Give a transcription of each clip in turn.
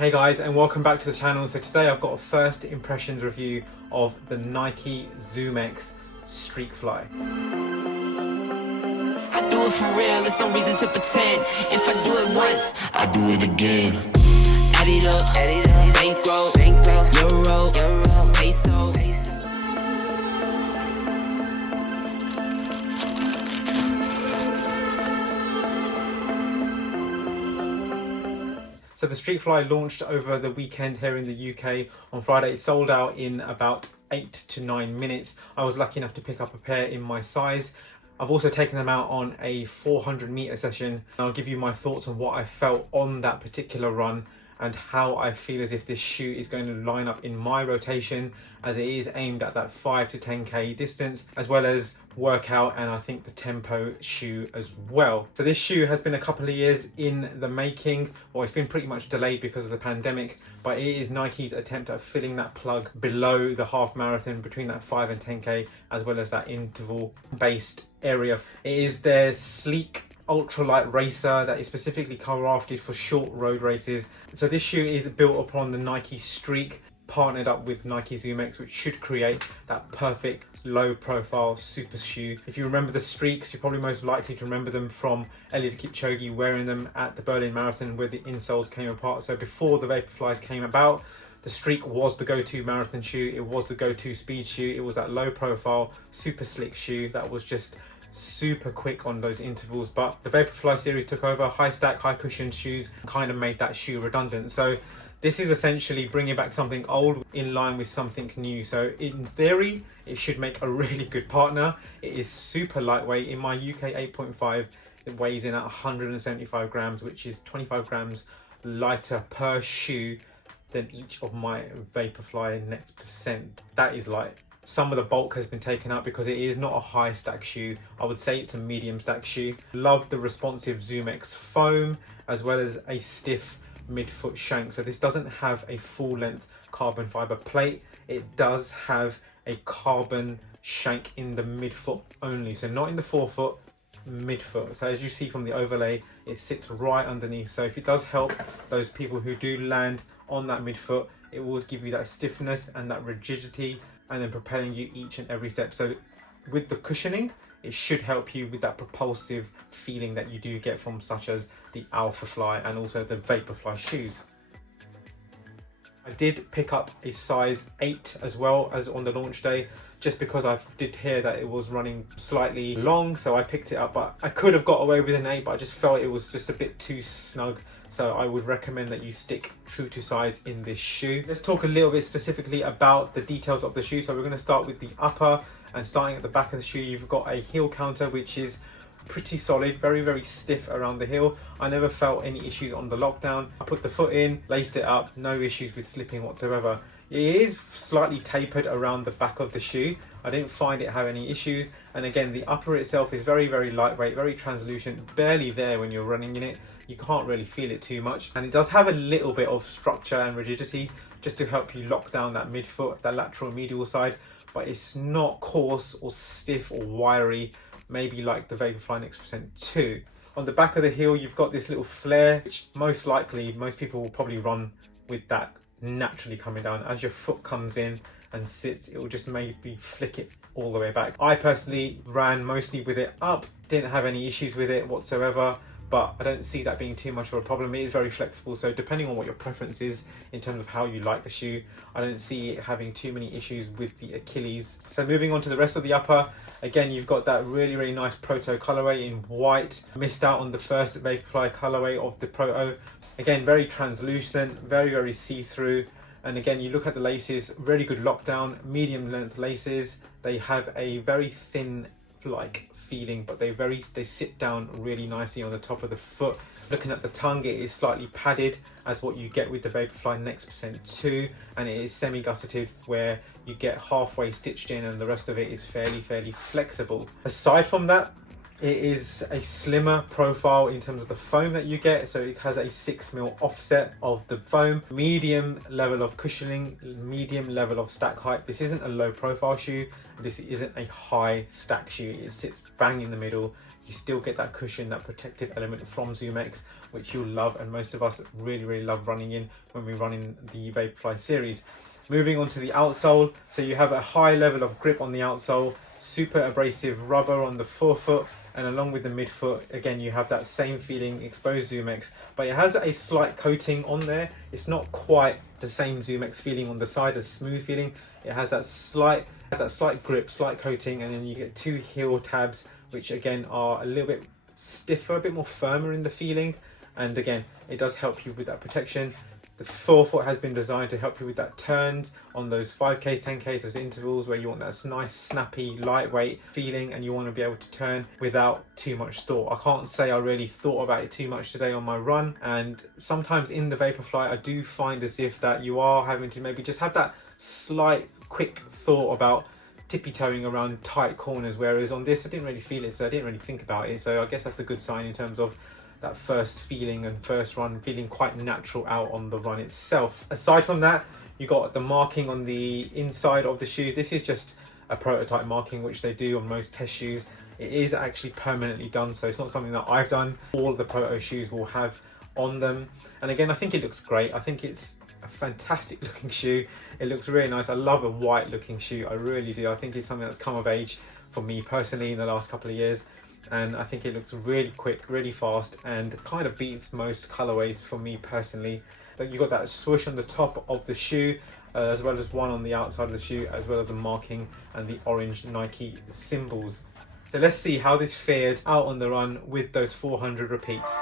Hey guys, and welcome back to the channel. So today I've got a first impressions review of the Nike Zoomx Streakfly. I do it for real, there's no reason to pretend. If I do it once, I do it again. Add it up, bankroll, euro, peso. So the Streakfly launched over the weekend here in the UK on Friday. It sold out in about 8 to 9 minutes. I was lucky enough to pick up a pair in my size. I've also taken them out on a 400-meter session. I'll give you my thoughts on what I felt on that particular run and how I feel as if this shoe is going to line up in my rotation, as it is aimed at that 5 to 10k distance, as well as workout and I think the tempo shoe as well. So this shoe has been a couple of years in the making, or it's been pretty much delayed because of the pandemic, but it is Nike's attempt at filling that plug below the half marathon, between that 5 and 10k, as well as that interval based area. It is their sleek ultralight racer that is specifically crafted for short road races. So this shoe is built upon the Nike Streak, partnered up with Nike Zoomx, which should create that perfect low profile super shoe. If you remember the Streaks, you're probably most likely to remember them from Eliud Kipchoge wearing them at the Berlin Marathon, where the insoles came apart. So before the Vaporflies came about, the Streak was the go-to marathon shoe. It was the go-to speed shoe. It was that low profile, super slick shoe that was just super quick on those intervals. But the Vaporfly series took over, high stack, high cushioned shoes, kind of made that shoe redundant. So this is essentially bringing back something old in line with something new. So in theory, it should make a really good partner. It is super lightweight. In my UK 8.5, it weighs in at 175 grams, which is 25 grams lighter per shoe than each of my Vaporfly Next Percent. That is light. Some of the bulk has been taken out because it is not a high stack shoe. I would say it's a medium stack shoe. Love the responsive Zoomx foam, as well as a stiff midfoot shank. So this doesn't have a full length carbon fiber plate. It does have a carbon shank in the midfoot only. So not in the forefoot, midfoot. So as you see from the overlay, it sits right underneath. So if it does help those people who do land on that midfoot, it will give you that stiffness and that rigidity, and then propelling you each and every step. So with the cushioning, it should help you with that propulsive feeling that you do get from such as the Alphafly and also the Vaporfly shoes. I did pick up a size 8 as well as on the launch day, just because I did hear that it was running slightly long, so I picked it up. But I could have got away with an 8, but I just felt it was just a bit too snug. So I would recommend that you stick true to size in this shoe. Let's talk a little bit specifically about the details of the shoe. So we're going to start with the upper, and starting at the back of the shoe, you've got a heel counter, which is pretty solid, very, very stiff around the heel. I never felt any issues on the lockdown. I put the foot in, laced it up, no issues with slipping whatsoever. It is slightly tapered around the back of the shoe. I didn't find it have any issues. And again, the upper itself is very, very lightweight, very translucent, barely there when you're running in it. You can't really feel it too much. And it does have a little bit of structure and rigidity just to help you lock down that midfoot, that lateral medial side. But it's not coarse or stiff or wiry, maybe like the Vaporfly Next Percent 2. On the back of the heel, you've got this little flare, which most likely, most people will probably run with that naturally coming down. As your foot comes in and sits, it will just maybe flick it all the way back. I personally ran mostly with it up, didn't have any issues with it whatsoever, but I don't see that being too much of a problem. It is very flexible, so depending on what your preference is in terms of how you like the shoe, I don't see it having too many issues with the Achilles. So moving on to the rest of the upper, again, you've got that really, really nice Proto colorway in white. Missed out on the first Vaporfly colorway of the Proto. Again, very translucent, very, very see-through. And again, you look at the laces, really good lockdown, medium length laces. They have a very thin like feeling, but they sit down really nicely on the top of the foot. Looking at the tongue, it is slightly padded as what you get with the Vaporfly Next Percent 2, and it is semi-gusseted where you get halfway stitched in and the rest of it is fairly flexible. Aside from that, it is a slimmer profile in terms of the foam that you get. So it has a 6mm offset of the foam, medium level of cushioning, medium level of stack height. This isn't a low profile shoe. This isn't a high stack shoe. It sits bang in the middle. You still get that cushion, that protective element from Zoomx, which you'll love, and most of us really love running in when we run in the Vaporfly series. Moving on to the outsole, so you have a high level of grip on the outsole, super abrasive rubber on the forefoot, and along with the midfoot, again you have that same feeling exposed Zoomx, but it has a slight coating on there. It's not quite the same Zoomx feeling on the side as smooth feeling. It has that slight grip, slight coating, and then you get 2 heel tabs, which again are a little bit stiffer, a bit more firmer in the feeling, and again it does help you with that protection. The forefoot has been designed to help you with that turns on those 5Ks, 10Ks, those intervals where you want that nice, snappy, lightweight feeling, and you want to be able to turn without too much thought. I can't say I really thought about it too much today on my run, and sometimes in the Vaporfly I do find as if that you are having to maybe just have that slight, quick thought about tippy-toeing around tight corners, whereas on this I didn't really feel it, so I didn't really think about it. So I guess that's a good sign in terms of that first feeling and first run feeling quite natural out on the run itself. Aside from that, you got the marking on the inside of the shoe. This is just a prototype marking which they do on most test shoes. It is actually permanently done, so it's not something that I've done. All the proto shoes will have on them, and again I think it looks great. I think it's a fantastic looking shoe. It looks really nice. I love a white looking shoe, I really do. I think it's something that's come of age for me personally in the last couple of years, and I think it looks really quick, really fast, and kind of beats most colorways for me personally. You got that swoosh on the top of the shoe, as well as one on the outside of the shoe, as well as the marking and the orange Nike symbols. So let's see how this fared out on the run with those 400 repeats.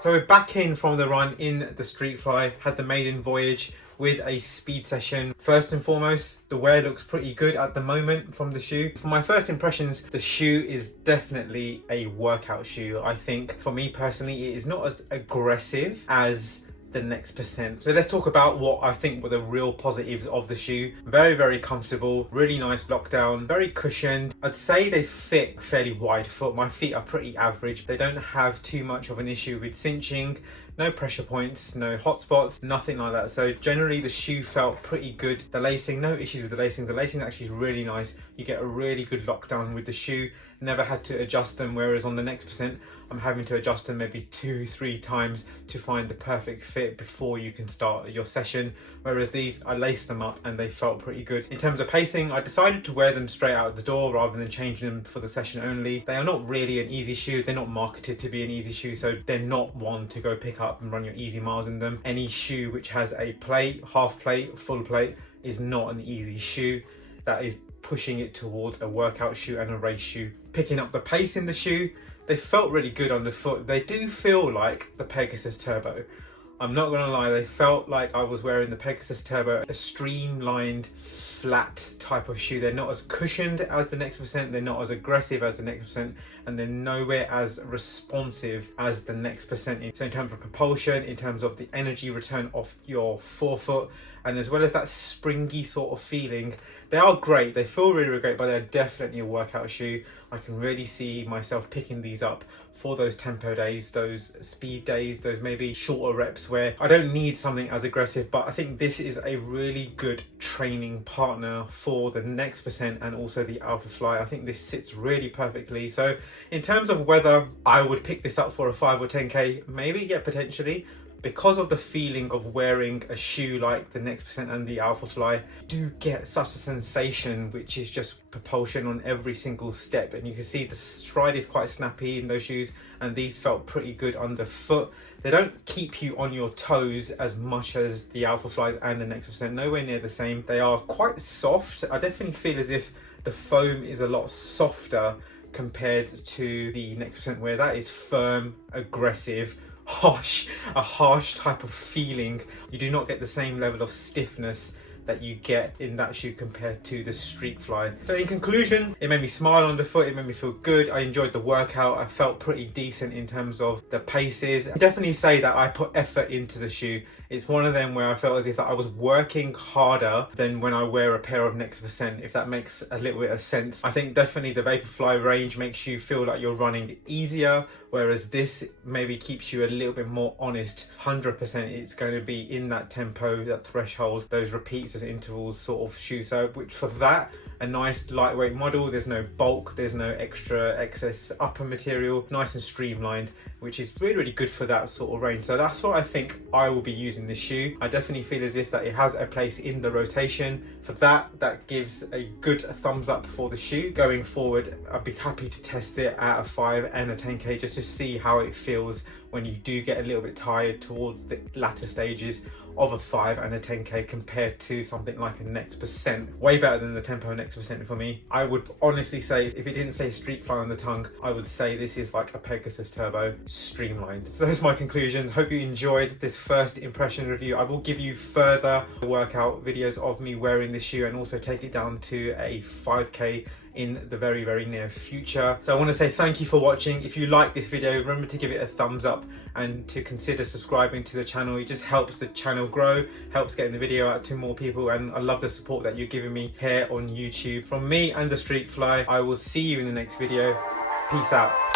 So we're back in from the run in the Streakfly, had the maiden voyage with a speed session. First and foremost, the wear looks pretty good at the moment from the shoe. For my first impressions, the shoe is definitely a workout shoe. I think for me personally, it is not as aggressive as the next percent. So let's talk about what I think were the real positives of the shoe. Very comfortable, really nice lockdown, very cushioned. I'd say they fit fairly wide foot. My feet are pretty average. They don't have too much of an issue with cinching. No pressure points, no hot spots, nothing like that. So generally the shoe felt pretty good. The lacing, no issues with the lacing. The lacing actually is really nice. You get a really good lockdown with the shoe. Never had to adjust them, whereas on the next percent, I'm having to adjust them maybe 2-3 times to find the perfect fit before you can start your session. Whereas these, I laced them up and they felt pretty good. In terms of pacing, I decided to wear them straight out the door rather than changing them for the session only. They are not really an easy shoe. They're not marketed to be an easy shoe, so they're not one to go pick up and run your easy miles in them. Any shoe which has a plate, half plate, full plate is not an easy shoe. That is pushing it towards a workout shoe and a race shoe. Picking up the pace in the shoe, they felt really good on the foot. They do feel like the Pegasus Turbo. I'm not gonna lie, they felt like I was wearing the Pegasus Turbo, a streamlined, flat type of shoe. They're not as cushioned as the Next Percent, they're not as aggressive as the Next Percent, and they're nowhere as responsive as the Next Percent. So in terms of propulsion, in terms of the energy return off your forefoot, and as well as that springy sort of feeling, they are great. They feel really, really great, but they're definitely a workout shoe. I can really see myself picking these up for those tempo days, those speed days, those maybe shorter reps where I don't need something as aggressive. But I think this is a really good training partner for the Next Percent and also the Alphafly. I think this sits really perfectly. So in terms of whether I would pick this up for a 5 or 10k, maybe, yeah, potentially. Because of the feeling of wearing a shoe like the Next Percent and the Alphafly, you do get such a sensation, which is just propulsion on every single step. And you can see the stride is quite snappy in those shoes, and these felt pretty good underfoot. They don't keep you on your toes as much as the Alphaflys and the Next Percent, nowhere near the same. They are quite soft. I definitely feel as if the foam is a lot softer compared to the Next Percent, where that is firm, aggressive, a harsh type of feeling. You do not get the same level of stiffness that you get in that shoe compared to the Streakfly. So in conclusion, it made me smile underfoot, it made me feel good. I enjoyed the workout. I felt pretty decent in terms of the paces. I definitely say that I put effort into the shoe. It's one of them where I felt as if I was working harder than when I wear a pair of Next Percent, if that makes a little bit of sense. I think definitely the Vaporfly range makes you feel like you're running easier, whereas this maybe keeps you a little bit more honest. 100% it's going to be in that tempo, that threshold, those repeats as intervals sort of shoe. So which for that, a nice lightweight model, there's no bulk, there's no extra excess upper material, nice and streamlined, which is really, really good for that sort of range. So that's what I think I will be using this shoe. I definitely feel as if that it has a place in the rotation. For that gives a good thumbs up for the shoe. Going forward, I'd be happy to test it at a 5 and a 10k just to see how it feels when you do get a little bit tired towards the latter stages of a 5 and a 10k compared to something like a Next Percent. Way better than the Tempo Next Percent for me. I would honestly say, if it didn't say Streakfly on the tongue, I would say this is like a Pegasus Turbo streamlined. So those are my conclusions. Hope you enjoyed this first impression review. I will give you further workout videos of me wearing this shoe and also take it down to a 5k in the very, very near future. So I want to say thank you for watching. If you like this video, remember to give it a thumbs up and to consider subscribing to the channel. It just helps the channel grow, helps getting the video out to more people, and I love the support that you're giving me here on YouTube. From me and the Streakfly, I will see you in the next video. Peace out.